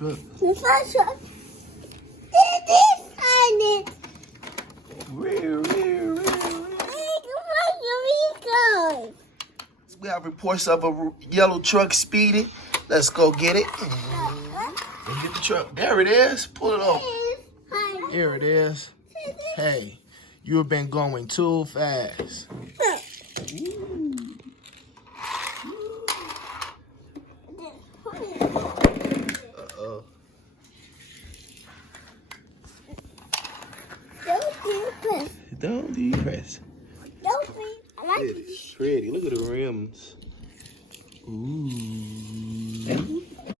truck. The fire truck. It is on it. We have reports of a yellow truck speeding. Let's go get it. Let's get the truck. There it is. Pull it over. Here it is. Hey, you have been going too fast. Uh-oh. Don't depress. Don't be. I like It's pretty. Look at the rims. Ooh.